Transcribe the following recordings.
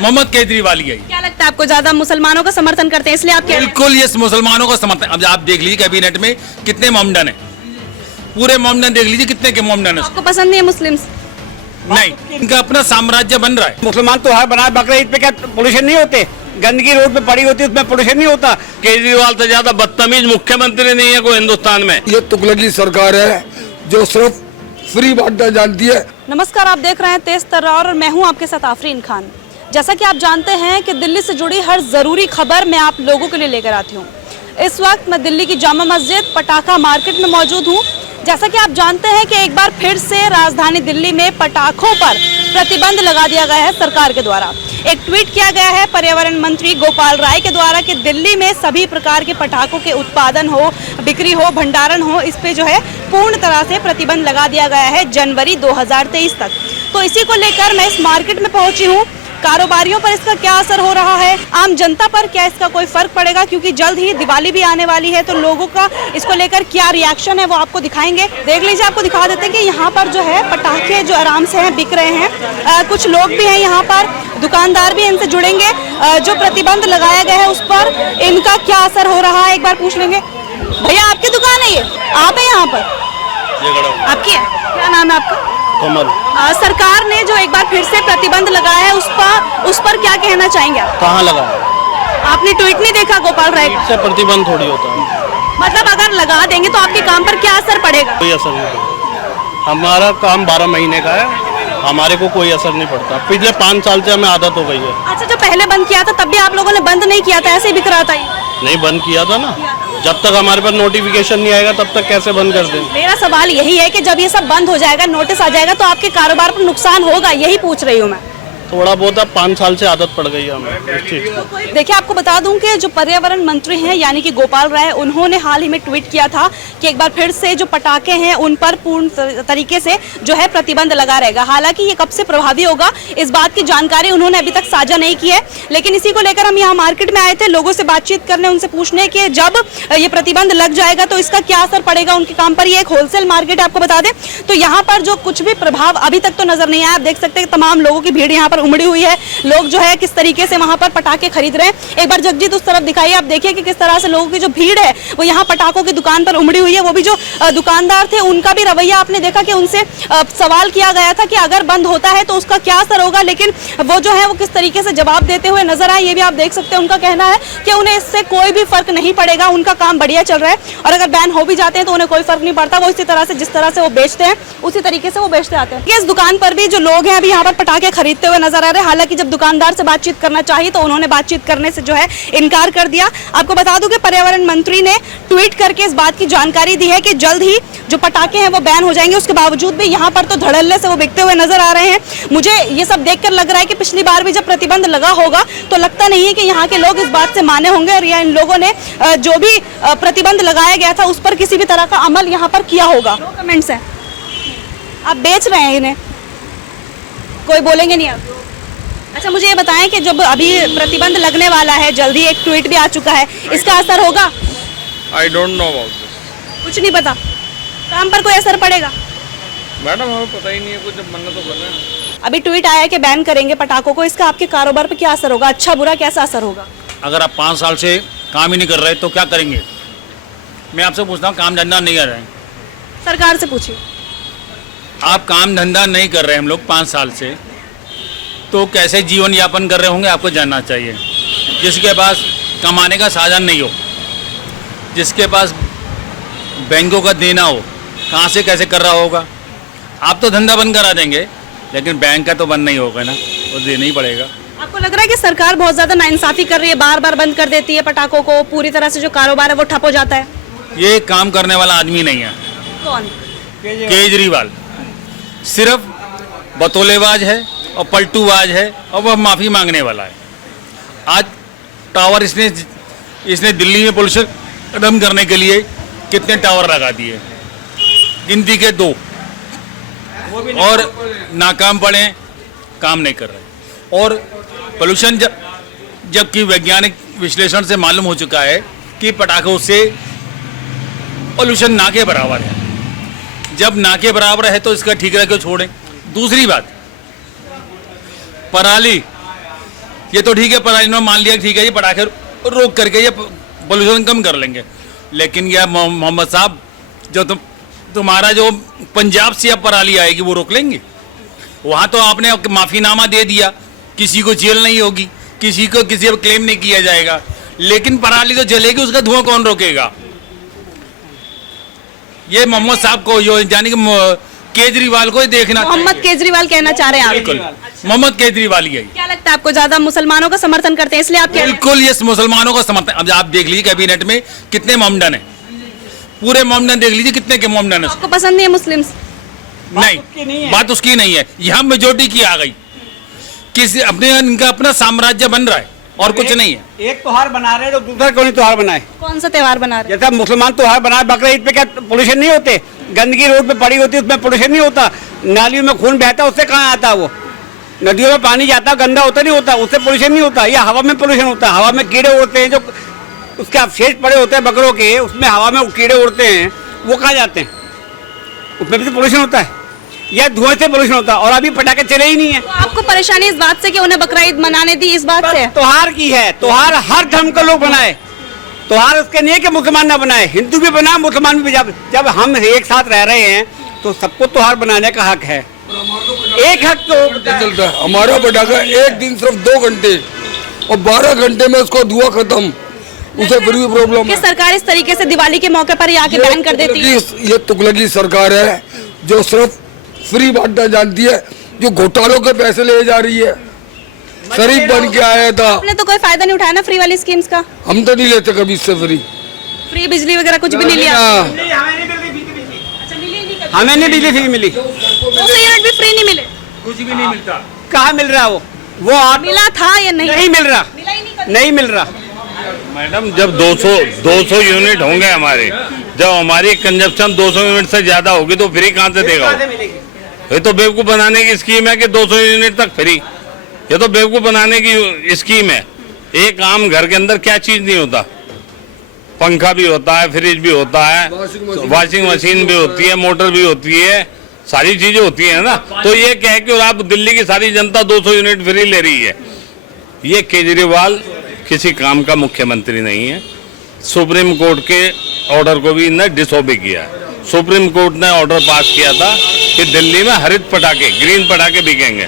मोहम्मद केजरीवाल ही है। क्या लगता है आपको, ज्यादा मुसलमानों का समर्थन करते हैं इसलिए आप बिल्कुल ये मुसलमानों का समर्थन। अब आप देख लीजिए कैबिनेट में कितने मोमडन है, पूरे मोमडन देख लीजिए कितने के मोमडन है। आपको पसंद नहीं है मुस्लिम्स? नहीं, इनका अपना साम्राज्य बन रहा है। मुसलमान तो हर बना, बकरा ईद पे क्या पोल्यूशन नहीं होते? गंदगी रोड पे पड़ी होती है, उसमें पोल्यूशन नहीं होता। केजरीवाल से ज्यादा बदतमीज मुख्यमंत्री नहीं है कोई हिंदुस्तान में। ये तुगलकी सरकार है जो सिर्फ फ्री बांटना जानती है। नमस्कार, आप देख रहे हैं तेज तर्रार और मैं हूं आपके साथ आफरीन खान। जैसा कि आप जानते हैं कि दिल्ली से जुड़ी हर ज़रूरी खबर मैं आप लोगों के लिए लेकर आती हूं। इस वक्त मैं दिल्ली की जामा मस्जिद पटाखा मार्केट में मौजूद हूं। जैसा कि आप जानते हैं कि एक बार फिर से राजधानी दिल्ली में पटाखों पर प्रतिबंध लगा दिया गया है सरकार के द्वारा। एक ट्वीट किया गया है पर्यावरण मंत्री गोपाल राय के द्वारा कि दिल्ली में सभी प्रकार के पटाखों के उत्पादन हो, बिक्री हो, भंडारण हो, इस पे जो है पूर्ण तरह से प्रतिबंध लगा दिया गया है जनवरी 2023 तक। तो इसी को लेकर मैं इस मार्केट में पहुंची हूं। कारोबारियों पर इसका क्या असर हो रहा है, आम जनता पर क्या इसका कोई फर्क पड़ेगा, क्योंकि जल्द ही दिवाली भी आने वाली है, तो लोगों का इसको लेकर क्या रिएक्शन है वो आपको दिखाएंगे। देख लीजिए, आपको दिखा देते हैं कि यहाँ पर जो है पटाखे जो आराम से हैं बिक रहे हैं। कुछ लोग भी हैं यहाँ पर, दुकानदार भी इनसे जुड़ेंगे। जो प्रतिबंध लगाया गया है उस पर इनका क्या असर हो रहा है एक बार पूछ लेंगे। भैया, आपकी दुकान है ये? आप है यहाँ पर? आपकी है? क्या नाम है आपका? कमल। सरकार ने जो एक बार फिर से प्रतिबंध लगाया है उस पर क्या कहना चाहेंगे आप? कहाँ लगा है? आपने ट्वीट नहीं देखा गोपाल राय का? इससे प्रतिबंध थोड़ी होता है। मतलब अगर लगा देंगे तो आपके काम पर क्या असर पड़ेगा? कोई असर नहीं पड़ता। हमारा काम 12 महीने का है, हमारे को कोई असर नहीं पड़ता। पिछले 5 साल से हमें आदत हो गई है। अच्छा, जो पहले बंद किया था तब भी आप लोगों ने बंद नहीं किया था, ऐसे ही बिक रहा था ये? नहीं बंद किया था ना, जब तक हमारे पास नोटिफिकेशन नहीं आएगा तब तक कैसे बंद कर दें। मेरा सवाल यही है कि जब ये सब बंद हो जाएगा, नोटिस आ जाएगा, तो आपके कारोबार पर नुकसान होगा, यही पूछ रही हूँ मैं। थोड़ा बहुत अब 5 साल से आदत पड़ गई है हमें इस चीज की। देखिए, आपको बता दूं कि जो पर्यावरण मंत्री हैं यानी कि गोपाल राय, उन्होंने हाल ही में ट्वीट किया था कि एक बार फिर से जो पटाखे हैं उन पर पूर्ण तरीके से जो है प्रतिबंध लगा रहेगा। हालांकि ये कब से प्रभावी होगा इस बात की जानकारी उन्होंने अभी तक साझा नहीं की है, लेकिन इसी को लेकर हम यहाँ मार्केट में आए थे लोगों से बातचीत करने, उनसे पूछने कि जब ये प्रतिबंध लग जाएगा तो इसका क्या असर पड़ेगा उनके काम पर। ये एक होलसेल मार्केट है, आपको बता दें। तो यहाँ पर जो कुछ भी प्रभाव अभी तक तो नजर नहीं आया। आप देख सकते हैं तमाम लोगों की भीड़ यहाँ पर उमड़ी हुई है, लोग जो है किस तरीके से वहां पर पटाखे खरीद रहे हैं। एक बार जगजीत उस तरफ दिखाइए, आप देखिए कि किस तरह से लोगों की जो भीड़ है वो यहाँ पटाखों की दुकान पर उमड़ी हुई है। वो भी जो दुकानदार थे उनका भी रवैया आपने देखा कि उनसे सवाल किया गया था कि अगर बंद होता है तो उसका क्या असर होगा, लेकिन वो जो है वो किस तरीके से जवाब देते हुए नजर आए, ये भी आप देख सकते हैं। उनका कहना है कि उन्हें इससे कोई भी फर्क नहीं पड़ेगा, उनका काम बढ़िया चल रहा है और अगर बैन हो भी जाते हैं तो उन्हें कोई फर्क नहीं पड़ता। वो इसी तरह से जिस तरह से वो बेचते हैं उसी तरीके से वो बेचते आते हैं। इस दुकान पर भी जो लोग हैं अभी यहाँ पर पटाखे खरीदते हुए नजर आ रहे हैं। हालांकि जब दुकानदार से बातचीत करना चाहिए तो उन्होंने बातचीत करने से जो है इनकार कर दिया। आपको बता दूं कि पर्यावरण मंत्री ने ट्वीट करके इस बात की जानकारी दी है कि जल्द ही जो पटाखे हैं वो बैन हो जाएंगे। उसके बावजूद भी यहाँ पर तो धड़ल्ले से वो बिकते हुए नजर आ रहे हैं। मुझे ये सब देखकर लग रहा है कि पिछली बार भी जब प्रतिबंध लगा होगा तो लगता नहीं है कि यहाँ के लोग इस बात से माने होंगे और या इन लोगों ने जो भी प्रतिबंध लगाया गया था उस पर किसी भी तरह का अमल यहाँ पर किया होगा। कमेंट्स है, आप बेच रहे हैं इन्हें, कोई बोलेंगे नहीं आप? अच्छा, मुझे ये बताएं कि जब अभी प्रतिबंध लगने वाला है, जल्दी एक ट्वीट भी आ चुका है, इसका असर होगा? I don't know about this. कुछ नहीं पता, काम पर कोई असर पड़ेगा? मैडम हमें पता ही नहीं है, कुछ जब मन्नत तो कर रहे हैं। अभी ट्वीट आया है कि बैन करेंगे पटाखों को, इसका आपके कारोबार पर क्या असर होगा? अच्छा बुरा कैसा असर होगा? अगर आप 5 साल से काम ही नहीं कर रहे तो क्या करेंगे? मैं आपसे पूछता हूँ, काम धंधा नहीं कर रहे हैं? सरकार से पूछिए। आप काम धंधा नहीं कर रहे, हम लोग 5 साल से, तो कैसे जीवन यापन कर रहे होंगे आपको जानना चाहिए। जिसके पास कमाने का साधन नहीं हो, जिसके पास बैंकों का देना हो, कहाँ से कैसे कर रहा होगा? आप तो धंधा बंद करा देंगे लेकिन बैंक का तो बंद नहीं होगा ना, वो देना ही पड़ेगा। आपको लग रहा है कि सरकार बहुत ज्यादा नाइंसाफी कर रही है, बार बार बंद कर देती है पटाखों को, पूरी तरह से जो कारोबार है वो ठप हो जाता है? ये काम करने वाला आदमी नहीं है। कौन? केजरीवाल सिर्फ बतौलेबाज है और पलटूबाज है और वह माफ़ी मांगने वाला है। आज टावर इसने दिल्ली में पोल्यूशन खत्म करने के लिए कितने टावर लगा दिए, गिनती के 2, और नाकाम पड़े, काम नहीं कर रहे। और पोल्यूशन जबकि वैज्ञानिक विश्लेषण से मालूम हो चुका है कि पटाखों से पोल्यूशन ना के बराबर है। जब ना के बराबर है तो इसका ठीक रह क्यों छोड़ें? दूसरी बात, पराली ये तो ठीक है, पर इन्होंने मान लिया ठीक है ये पटाखे रोक करके ये पोल्यूशन कम कर लेंगे। लेकिन यह मोहम्मद साहब जो तुम्हारा जो पंजाब से अब पराली आएगी वो रोक लेंगे? वहाँ तो आपने माफीनामा दे दिया, किसी को जेल नहीं होगी, किसी को किसी पर क्लेम नहीं किया जाएगा, लेकिन पराली तो जलेगी, उसका धुआं कौन रोकेगा? ये मोहम्मद साहब को यानी कि केजरीवाल को ही देखना मोहम्मद केजरीवाल कहना चाह रहे हैं आप? बिल्कुल मोहम्मद केजरीवाल ही है। क्या लगता है आपको, ज्यादा मुसलमानों का समर्थन करते हैं इसलिए आप कह रहे हैं? बिल्कुल ये मुसलमानों का समर्थन। अब आप देख लीजिए कैबिनेट में कितने मोमडन है, पूरे मोमडन देख लीजिए कितने के मोमडन है। आपको पसंद नहीं है मुस्लिम्स? नहीं, बात उसकी नहीं है, यहाँ मेजोरिटी की आ गई, किसी अपने इनका अपना साम्राज्य बन रहा है और कुछ नहीं है। एक त्योहार बना रहे हैं तो दूसरा क्यों नहीं त्योहार बनाए? कौन सा त्योहार बना रहे हैं? जैसा मुसलमान त्योहार बनाए, बकरीद पे क्या पोल्यूशन नहीं होते? गंदगी रोड पे पड़ी होती है, उसमें पोल्यूशन नहीं होता? नालियों में खून बहता है, उससे कहाँ आता है? वो नदियों में पानी जाता है, गंदा होता नहीं होता, उससे पोल्यूशन नहीं होता? या हवा में पोल्यूशन होता है? हवा में कीड़े उड़ते हैं, जो उसके अवशेष पड़े होते हैं बकरों के, उसमें हवा में कीड़े उड़ते हैं, वो कहाँ जाते हैं? उसमें भी तो पोल्यूशन होता है, या धुएं से पोल्यूशन होता है। और अभी पटाखे चले ही नहीं है। तो आपको परेशानी इस बात से कि उन्हें बकरा ईद मनाने दी, इस बात से? त्योहार की है, त्योहार हर धर्म के लोग बनाए, त्योहार उसके नहीं है कि मुसलमान ना बनाए, हिंदू भी बनाए, मुसलमान भी। जब हम एक साथ रह रहे हैं तो सबको त्योहार बनाने का हक है। एक हक तो चलता है हमारा पटाखा एक दिन सिर्फ 2 घंटे और 12 घंटे में उसको धुआं खत्म, उसे फिर भी प्रॉब्लम कि है। सरकार इस तरीके से दिवाली के मौके पर ही आके बैन कर देती है। ये तुगलकी सरकार है जो सिर्फ फ्री बांटना जानती है, जो घोटालों के पैसे ले जा रही है। शरीफ बन के आया था, आपने तो कोई फायदा नहीं उठाया ना फ्री वाली स्कीम्स का? हम तो नहीं लेते कभी इससे फ्री बिजली वगैरह कुछ भी नहीं लिया? हमें नहीं बिजली फ्री मिली, 200 यूनिट भी फ्री नहीं मिले? कुछ भी नहीं मिलता। कहाँ मिल रहा? वो आप मिला था या नहीं? नहीं मिल रहा, मिला ही नहीं। नहीं मिल रहा। मैडम जब 200 यूनिट होंगे हमारे, जब हमारी कंजप्शन 200 यूनिट से ज्यादा होगी तो फ्री कहाँ से देगा? ये तो बेवकूफ बनाने की स्कीम है कि 200 यूनिट तक फ्री। ये तो बेवकूफ बनाने की स्कीम है। एक आम घर के अंदर क्या चीज नहीं होता? पंखा भी होता है, फ्रिज भी होता है, वॉशिंग मशीन भी होती है, मोटर भी होती है, सारी चीजें होती है ना। तो ये क्या है कि आप दिल्ली की सारी जनता 200 यूनिट फ्री ले रही है। ये केजरीवाल किसी काम का मुख्यमंत्री नहीं है। सुप्रीम कोर्ट के ऑर्डर को भी इन्हें डिसोबे किया है। सुप्रीम कोर्ट ने ऑर्डर पास किया था कि दिल्ली में हरित पटाखे, ग्रीन पटाखे बिकेंगे,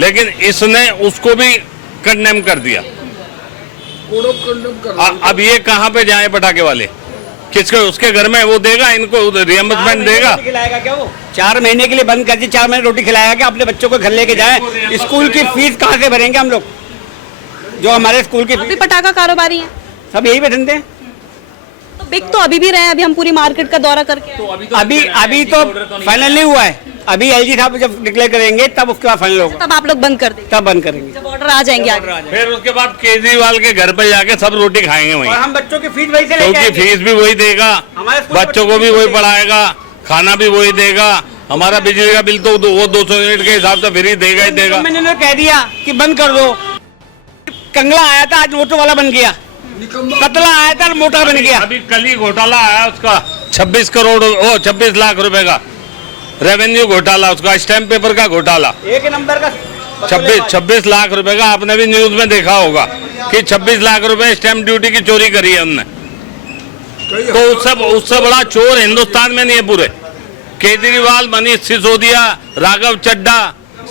लेकिन इसने उसको भी कंडेम कर दिया। अब ये कहाँ पे जाए पटाखे वाले? किसके उसके घर में वो देगा, इनको रियम्बर्समेंट देगा? खिलाएगा क्या वो? 4 महीने के लिए बंद कर दी, 4 महीने रोटी खिलाएगा क्या? अपने बच्चों को घर लेके जाए? स्कूल की फीस कहाँ से भरेंगे हम लोग? जो हमारे स्कूल की अभी पटाखा कारोबारी हैं, सब यही पे धंधे हैं। तो बिक तो अभी भी रहे हैं। अभी हम पूरी मार्केट का दौरा करके आए। अभी तो फाइनल नहीं हुआ है। अभी एलजी साहब जब डिक्लेयर करेंगे तब उसके बाद फाइनल होगा, तब आप लोग बंद कर देंगे, तब बंद करेंगे, जब ऑर्डर आ जाएंगे आगे। फिर उसके बाद केजरीवाल के घर पे जाके सब रोटी खाएंगे वहीं, और हम बच्चों की फीस वही से लेके क्योंकि आएंगे। फीस भी वही देगा, हमारे स्कूल बच्चों को भी वही पढ़ाएगा, खाना भी वही देगा। हमारा बिजली का बिल तो वो 200 यूनिट के हिसाब से फ्री देगा ही देगा। मैंने कह दिया कि बंद कर दो। कंगला आया था, आज मोटो वाला बन गया। पतला आया था, मोटा बन गया। अभी कल ही घोटाला आया उसका 26 लाख रुपए का रेवेन्यू घोटाला, उसका स्टैम्प पेपर का घोटाला, एक नंबर का 26 लाख रुपए का। आपने भी न्यूज में देखा होगा कि 26 लाख रुपए स्टैम्प ड्यूटी की चोरी करी है उनने। तो उससे बड़ा चोर हिंदुस्तान में नहीं है पूरे। केजरीवाल, मनीष सिसोदिया, राघव चड्ढा,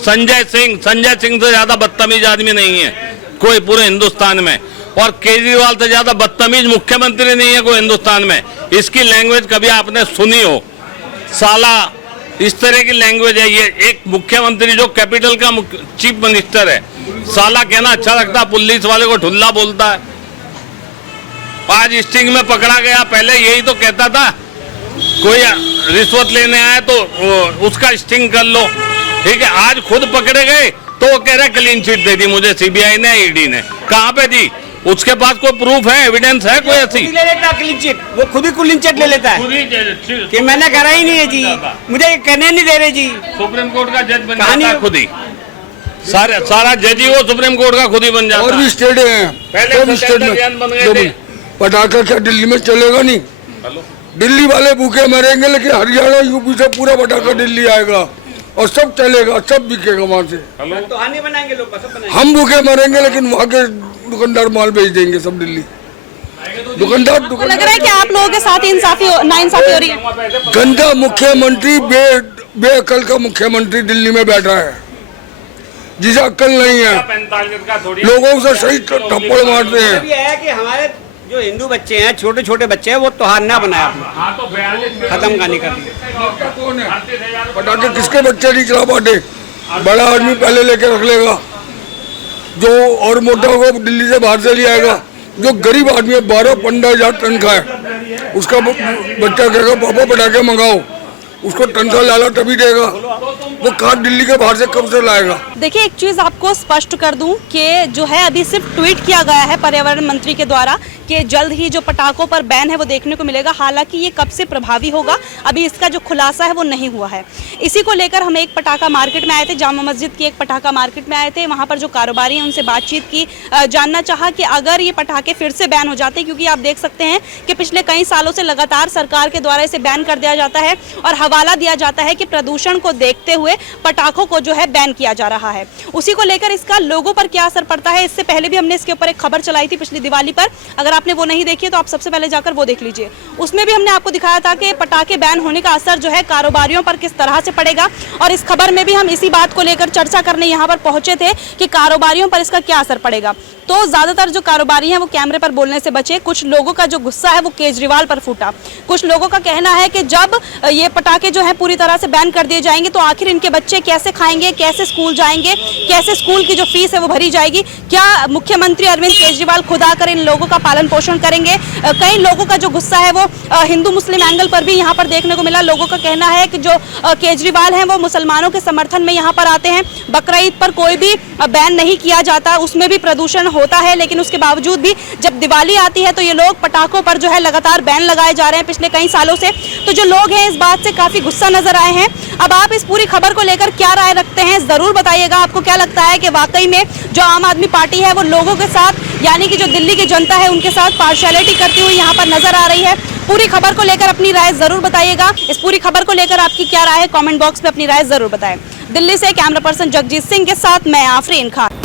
संजय सिंह से ज्यादा बदतमीज आदमी नहीं है कोई पूरे हिंदुस्तान में। और केजरीवाल से ज्यादा बदतमीज मुख्यमंत्री नहीं है कोई हिंदुस्तान में। इसकी लैंग्वेज कभी आपने सुनी हो? साला, इस तरह की लैंग्वेज है। ये एक मुख्यमंत्री जो कैपिटल का चीफ मिनिस्टर है, साला कहना अच्छा लगता है, पुलिस वाले को ठुल्ला बोलता है। आज स्टिंग में पकड़ा गया, पहले यही तो कहता था कोई रिश्वत लेने आया तो उसका स्टिंग कर लो, ठीक है। आज खुद पकड़े गए तो वो कह रहे क्लीन चिट दे दी मुझे सीबीआई ने, ईडी ने। कहाँ पे दी? उसके पास कोई प्रूफ है, एविडेंस है कोई ऐसी? ले लेता क्लीन चिट, वो खुद ही क्लीन चिट ले लेता है कि मैंने करा ही नहीं है जी, मुझे करने नहीं दे रहे जी। सुप्रीम कोर्ट का जज बन जाता है खुद ही, सारा जज ही वो सुप्रीम कोर्ट का खुद ही बन जाता है। और भी स्टेट हैं, पहले और भी स्टेट में बन गए थे। पटाखा क्या दिल्ली में चलेगा नहीं? दिल्ली वाले भूखे मरेंगे, लेकिन हरियाणा यूपी से पूरा पटाखा दिल्ली आएगा। और सब चलेगा, सब बिकेगा वहाँ से। तो हानि बनाएंगे लोग, सब बनाएंगे। हम भूखे मरेंगे लेकिन वहाँ के दुकानदार माल बेच देंगे सब दिल्ली। दुकानदार लग रहा है कि आप लोगों के साथ नाइंसाफी हो रही है। गंदा मुख्यमंत्री, बेअकल का मुख्यमंत्री दिल्ली में बैठा है, जिसे अक्ल नहीं है, लोगों से सही थप्पड़ मारते हैं। ये है कि हमारे जो हिंदू बच्चे हैं, छोटे छोटे बच्चे हैं, वो त्योहार ना बनाए, खत्म कहानी कर दी। पटाखे किसके बच्चे नहीं चला पाते, बड़ा आदमी पहले लेके रख लेगा, जो और मोटा को दिल्ली से बाहर से ले आएगा। जो गरीब आदमी है, 12-15 हजार तनख्वाह है, उसका बच्चा कहेगा पापा पटाखे मंगाओ, उसको तनख्वाह लाला तभी देगा, वो कहाँ दिल्ली के बाहर से कब से लाएगा। देखिए, एक चीज आपको स्पष्ट कर दूं कि जो है अभी सिर्फ ट्वीट किया गया है पर्यावरण मंत्री के द्वारा कि जल्द ही जो पटाखों पर बैन है वो देखने को मिलेगा। हालांकि ये कब से प्रभावी होगा अभी इसका जो खुलासा है वो नहीं हुआ है। इसी को लेकर हम एक पटाखा मार्केट में आए थे, जामा मस्जिद की एक पटाखा मार्केट में आए थे। वहाँ पर जो कारोबारी हैं उनसे बातचीत की, जानना चाहा कि अगर ये पटाखे फिर से बैन हो जाते हैं, क्योंकि आप देख सकते हैं कि पिछले कई सालों से लगातार सरकार के द्वारा इसे बैन कर दिया जाता है और हवाला दिया जाता है कि प्रदूषण को देखते हुए पटाखों को जो है बैन किया जा रहा है। उसी को लेकर इसका लोगों पर क्या असर पड़ता है, इससे पहले भी हमने इसके ऊपर एक खबर चलाई थी पिछली दिवाली पर। अगर आपने वो नहीं देखी है तो आप सबसे पहले जाकर वो देख लीजिए। उसमें भी हमने आपको दिखाया था कि पटाखे बैन होने का असर जो है कारोबारियों पर किस तरह से पड़ेगा, और इस खबर में भी हम इसी बात को लेकर चर्चा करने यहाँ पर पहुंचे थे कि कारोबारियों पर इसका क्या असर पड़ेगा। तो ज्यादातर जो कारोबारी हैं वो कैमरे पर बोलने से बचे। कुछ लोगों का जो गुस्सा है वो केजरीवाल पर फूटा। कुछ लोगों का कहना है कि जब ये पटाखे जो है पूरी तरह से बैन कर दिए जाएंगे तो आखिर इनके बच्चे कैसे खाएंगे, कैसे स्कूल जाएंगे, कैसे स्कूल की जो फीस है वो भरी जाएगी, क्या मुख्यमंत्री अरविंद केजरीवाल खुद आकर इन लोगों का पालन पोषण करेंगे। कई लोगों का जो गुस्सा है वो हिंदू मुस्लिम एंगल पर भी यहाँ पर देखने को मिला। लोगों का कहना है कि जो केजरीवाल हैं वो मुसलमानों के समर्थन में यहाँ पर आते हैं। बकरा ईद पर कोई भी बैन नहीं किया जाता, उसमें भी प्रदूषण होता है, लेकिन उसके बावजूद भी जब दिवाली आती है तो ये लोग पटाखों पर जो है लगातार बैन लगाए जा रहे हैं पिछले कई सालों से। तो जो लोग हैं इस बात से काफी गुस्सा नजर आए हैं। अब आप इस पूरी खबर को लेकर क्या राय रखते हैं जरूर बताइएगा। आपको क्या लगता है कि वाकई में जो आम आदमी पार्टी है वो लोगों के साथ, यानी कि जो दिल्ली की जनता है उनके साथ पार्शियलिटी करती हुई यहाँ पर नजर आ रही है? पूरी खबर को लेकर अपनी राय जरूर बताइएगा। इस पूरी खबर को लेकर आपकी क्या राय है, कमेंट बॉक्स में अपनी राय जरूर बताएं। दिल्ली से कैमरा पर्सन जगजीत सिंह के साथ मैं आफरीन खान।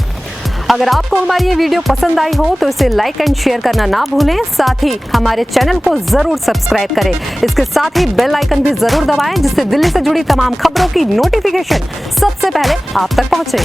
अगर आपको हमारी ये वीडियो पसंद आई हो तो इसे लाइक एंड शेयर करना ना भूलें। साथ ही हमारे चैनल को जरूर सब्सक्राइब करें। इसके साथ ही बेल आइकन भी जरूर दबाएं, जिससे दिल्ली से जुड़ी तमाम खबरों की नोटिफिकेशन सबसे पहले आप तक पहुंचे।